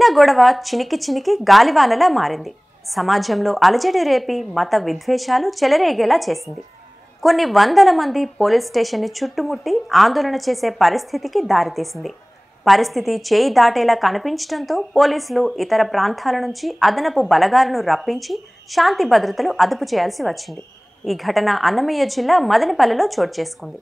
చిన్న గొడవ చినికి చినికి గాలివానలా మారింది. సమాజంలో అలజడి రేపి మత విద్వేషాలు చెలరేగేలా చేసింది. కొన్ని వందల మంది పోలీస్ స్టేషన్ని చుట్టుముట్టి ఆందోళన చేసే పరిస్థితికి దారితీసింది. పరిస్థితి చేయి దాటేలా కనిపించడంతో పోలీసులు ఇతర ప్రాంతాల నుంచి అదనపు బలగాలను రప్పించి శాంతి భద్రతలు అదుపు చేయాల్సి వచ్చింది. ఈ ఘటన అన్నమయ్య జిల్లా మదనపల్లెలో చోటు చేసుకుంది.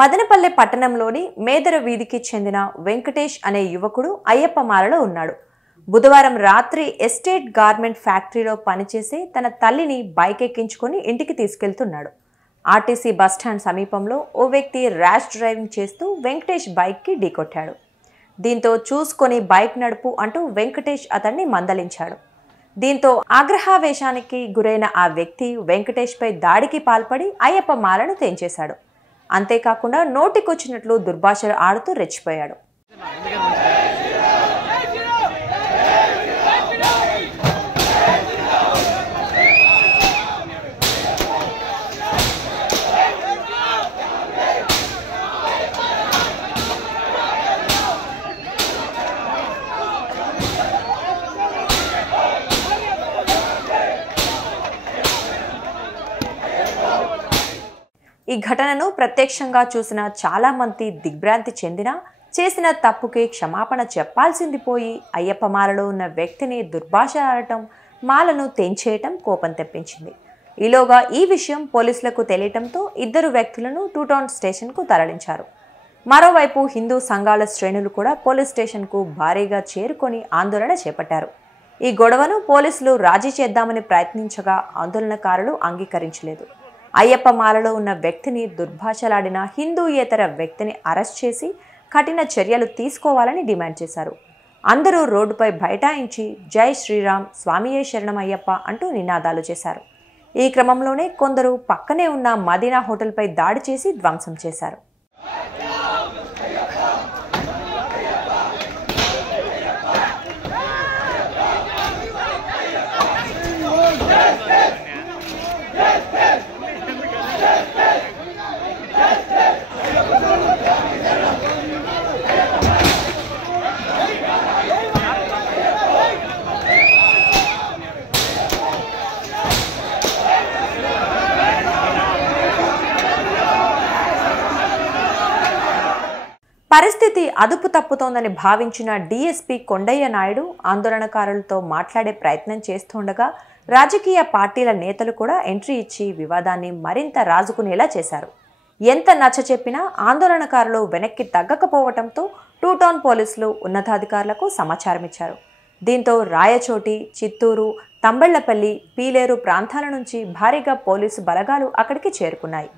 మదనపల్లె పట్టణంలోని మేదర వీధికి చెందిన వెంకటేష్ అనే యువకుడు అయ్యప్ప మాలలో ఉన్నాడు. బుధవారం రాత్రి ఎస్టేట్ గార్మెంట్ ఫ్యాక్టరీలో పనిచేసే తన తల్లిని బైక్ ఎక్కించుకొని ఇంటికి తీసుకెళ్తున్నాడు. ఆర్టీసీ బస్టాండ్ సమీపంలో ఓ వ్యక్తి ర్యాష్ డ్రైవింగ్ చేస్తూ వెంకటేష్ బైక్కి ఢీకొట్టాడు. దీంతో చూసుకొని బైక్ నడుపు అంటూ వెంకటేష్ అతన్ని మందలించాడు. దీంతో ఆగ్రహావేశానికి గురైన ఆ వ్యక్తి వెంకటేష్పై దాడికి పాల్పడి అయ్యప్ప మాలను తెంచేశాడు. అంతేకాకుండా నోటికొచ్చినట్లు దుర్భాషలు ఆడుతూ రెచ్చిపోయాడు. ఈ ఘటనను ప్రత్యక్షంగా చూసిన చాలా మంది దిగ్భ్రాంతి చెందినా చేసిన తప్పుకి క్షమాపణ చెప్పాల్సింది పోయి అయ్యప్ప మాలలో ఉన్న వ్యక్తిని దుర్భాష ఆడటం, మాలను తెంచేయటం కోపం తెప్పించింది. ఈలోగా ఈ విషయం పోలీసులకు తెలియటంతో ఇద్దరు వ్యక్తులను టూ టౌన్ స్టేషన్కు తరలించారు. మరోవైపు హిందూ సంఘాల శ్రేణులు కూడా పోలీస్ స్టేషన్కు భారీగా చేరుకొని ఆందోళన చేపట్టారు. ఈ గొడవను పోలీసులు రాజీ చేద్దామని ప్రయత్నించగా ఆందోళనకారులు అంగీకరించలేదు. అయ్యప్ప మాలలో ఉన్న వ్యక్తిని దుర్భాషలాడిన హిందూయేతర వ్యక్తిని అరెస్ట్ చేసి కఠిన చర్యలు తీసుకోవాలని డిమాండ్ చేశారు. అందరూ రోడ్డుపై బైఠాయించి జై శ్రీరామ్, స్వామియే శరణమయ్యప్ప అంటూ నినాదాలు చేశారు. ఈ క్రమంలోనే కొందరు పక్కనే ఉన్న మదీనా హోటల్పై దాడి చేసి ధ్వంసం చేశారు. పరిస్థితి అదుపు తప్పుతోందని భావించిన డీఎస్పీ కొండయ్య నాయుడు ఆందోళనకారులతో మాట్లాడే ప్రయత్నం చేస్తుండగా రాజకీయ పార్టీల నేతలు కూడా ఎంట్రీ ఇచ్చి వివాదాన్ని మరింత రాజుకునేలా చేశారు. ఎంత నచ్చ చెప్పినా ఆందోళనకారులు వెనక్కి తగ్గకపోవడంతో టూ టౌన్ పోలీసులు ఉన్నతాధికారులకు సమాచారం ఇచ్చారు. దీంతో రాయచోటి, చిత్తూరు, తంబళ్లపల్లి, పీలేరు ప్రాంతాల నుంచి భారీగా పోలీసు బలగాలు అక్కడికి చేరుకున్నాయి.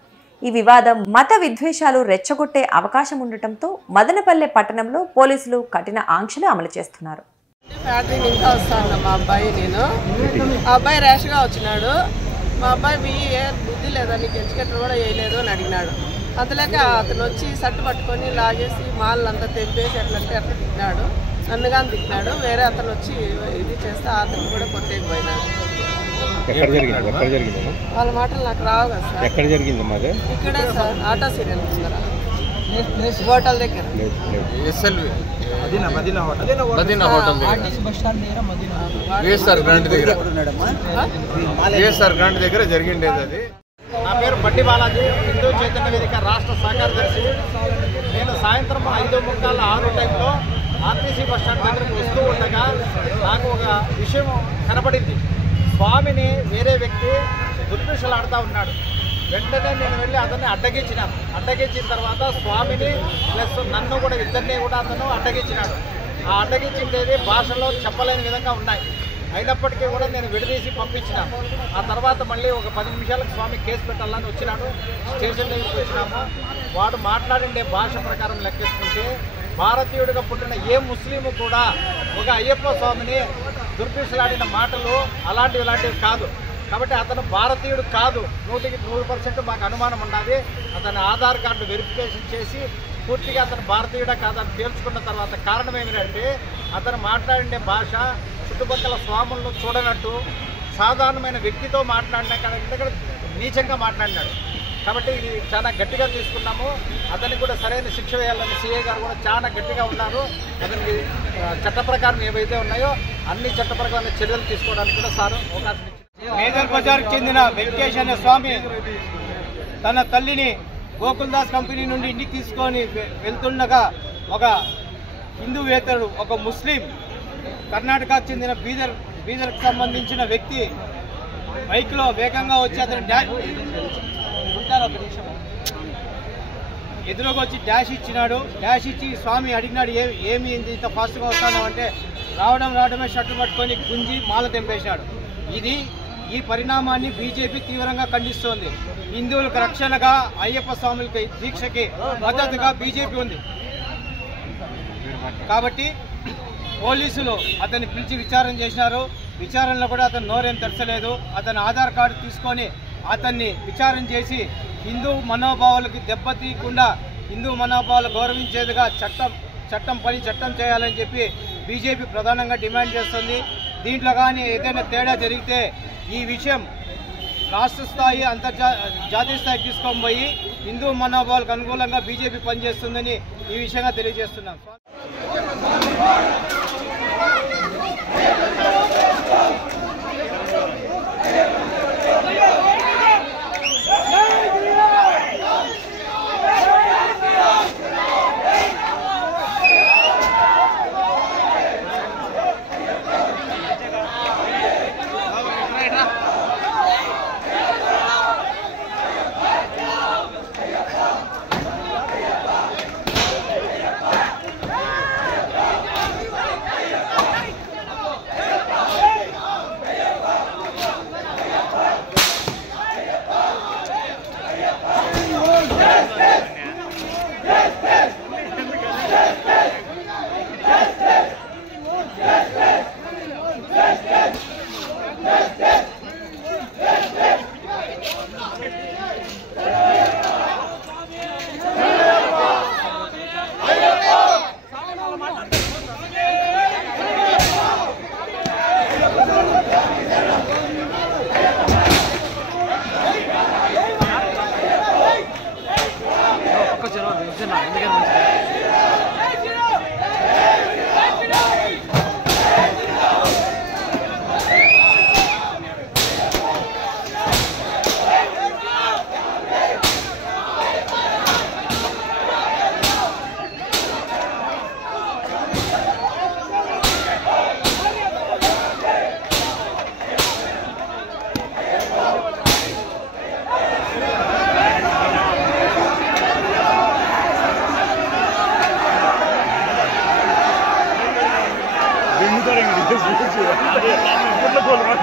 ఈ వివాదం మత విద్వేషాలు రెచ్చగొట్టే అవకాశం ఉండటంతో మదనపల్లె పట్టణంలో పోలీసులు కఠిన ఆంక్షలు అమలు చేస్తున్నారు. ఫ్యాక్టరీ ఇంకా వస్తాను మా అబ్బాయి, నేను ఆ అబ్బాయి ర్యాష్గా వచ్చినాడు. మా అబ్బాయి ఏ బుద్ధి లేదా, నీకు ఎడ్యుకేటర్ కూడా వేయలేదు అని అడిగినాడు. అంతలేక అతను వచ్చి సట్టు పట్టుకొని లాగేసి మాలంతా తెంపేసి ఎట్లంటే అట్లా తిట్టినాడు. నన్ను కానీ తిట్టినాడు. వేరే అతను వచ్చి ఇది చేస్తే అతను కూడా కొట్టేకపోయినాడు. వాళ్ళ మాటలు నాకు రావు కదా సార్. ఎక్కడ జరిగింది? మాది ఇక్కడే సార్, ఆటో సీరియల్ ముందర హోటల్ దగ్గర, గ్రాంట్ దగ్గర జరిగిండేది అది. నా పేరు బట్టి బాలాజీ, హిందూ చైతన్య వేదిక రాష్ట్ర సహకారదర్శి. నేను సాయంత్రం 5:45 టైంలో ఆర్టీసీ బస్టాండ్ దగ్గరకు వస్తూ ఉండగా నాకు ఒక విషయం కనబడింది. స్వామిని వేరే వ్యక్తి దుర్భాషలాడుతూ ఉన్నాడు. వెంటనే నేను వెళ్ళి అతన్ని అడ్డగించినాను. అడ్డగించిన తర్వాత స్వామిని ప్లస్ నన్ను కూడా ఇద్దరిని కూడా అతను అడ్డగించినాడు. ఆ అడ్డగించింది భాషలో చెప్పలేని విధంగా ఉన్నాయి. అయినప్పటికీ కూడా నేను విడదీసి పంపించినాను. ఆ తర్వాత మళ్ళీ ఒక 10 నిమిషాలకు స్వామి కేసు పెట్టాలని వచ్చినాడు. స్టేషన్ దగ్గరికి వచ్చినాము. వాడు మాట్లాడిండే భాష ప్రకారం లెక్కేసుకుంటే భారతీయుడిగా పుట్టిన ఏ ముస్లిము కూడా ఒక అయ్యప్ప స్వామిని దుర్భాషలాడిన మాటలు అలాంటివి కాదు. కాబట్టి అతను భారతీయుడు కాదు, 100% మాకు అనుమానం ఉన్నది. అతని ఆధార్ కార్డు వెరిఫికేషన్ చేసి పూర్తిగా అతను భారతీయుడా కాదని తేల్చుకున్న తర్వాత కారణం ఏమిటంటే అతను మాట్లాడే భాష చుట్టుపక్కల స్వాములను చూడనట్టు సాధారణమైన వ్యక్తితో మాట్లాడిన కంటే నీచంగా మాట్లాడినాడు. కాబట్టి ఇది చాలా గట్టిగా తీసుకున్నాము. అతనికి కూడా సరైన శిక్ష వేయాలని సిఐ గారు కూడా చాలా గట్టిగా ఉన్నారు. అతనికి చట్ట ప్రకారం ఏవైతే ఉన్నాయో అన్ని చట్ట ప్రకారం చర్యలు తీసుకోవడానికి కూడా సార్ అవకాశం ఇచ్చారు. మేజర్ బజార్కి చెందిన వెంకటేష్ అనే స్వామి తన తల్లిని గోకుల్దాస్ కంపెనీ నుండి ఇంటికి తీసుకొని వెళ్తుండగా ఒక హిందూవేతరుడు, ఒక ముస్లిం కర్ణాటకకు చెందిన బీదర్కి సంబంధించిన వ్యక్తి బైక్లో వేగంగా వచ్చి అతను ఎదురుగా వచ్చి డాష్ ఇచ్చినాడు. డాష్ ఇచ్చి స్వామి అడిగినాడు, ఏమి ఇంత ఫాస్ట్గా వస్తాను అంటే రావడమే షర్టు పట్టుకొని గుంజి మాల తెంపేశాడు. ఈ పరిణామాన్ని బీజేపీ తీవ్రంగా ఖండిస్తోంది. హిందువులకు రక్షణగా అయ్యప్ప స్వాములకి దీక్షకి మద్దతుగా బీజేపీ ఉంది. కాబట్టి పోలీసులు అతన్ని పిలిచి విచారణ చేసినారు. విచారణలో కూడా అతను నోరేం తెరచలేదు. అతని ఆధార్ కార్డు తీసుకొని అతన్ని విచారణ చేసి హిందూ మనోభావాలకు దెబ్బతీయకుండా హిందూ మనోభావాలు గౌరవించేదిగా చట్టం చేయాలని చెప్పి బీజేపీ ప్రధానంగా డిమాండ్ చేస్తుంది. దీంట్లో కానీ ఏదైనా తేడా జరిగితే ఈ విషయం రాష్ట్ర స్థాయి జాతీయ స్థాయికి తీసుకొని పోయి హిందూ మనోభావాలకు అనుకూలంగా బీజేపీ పనిచేస్తుందని ఈ విషయంగా తెలియజేస్తున్నాం.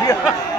Desde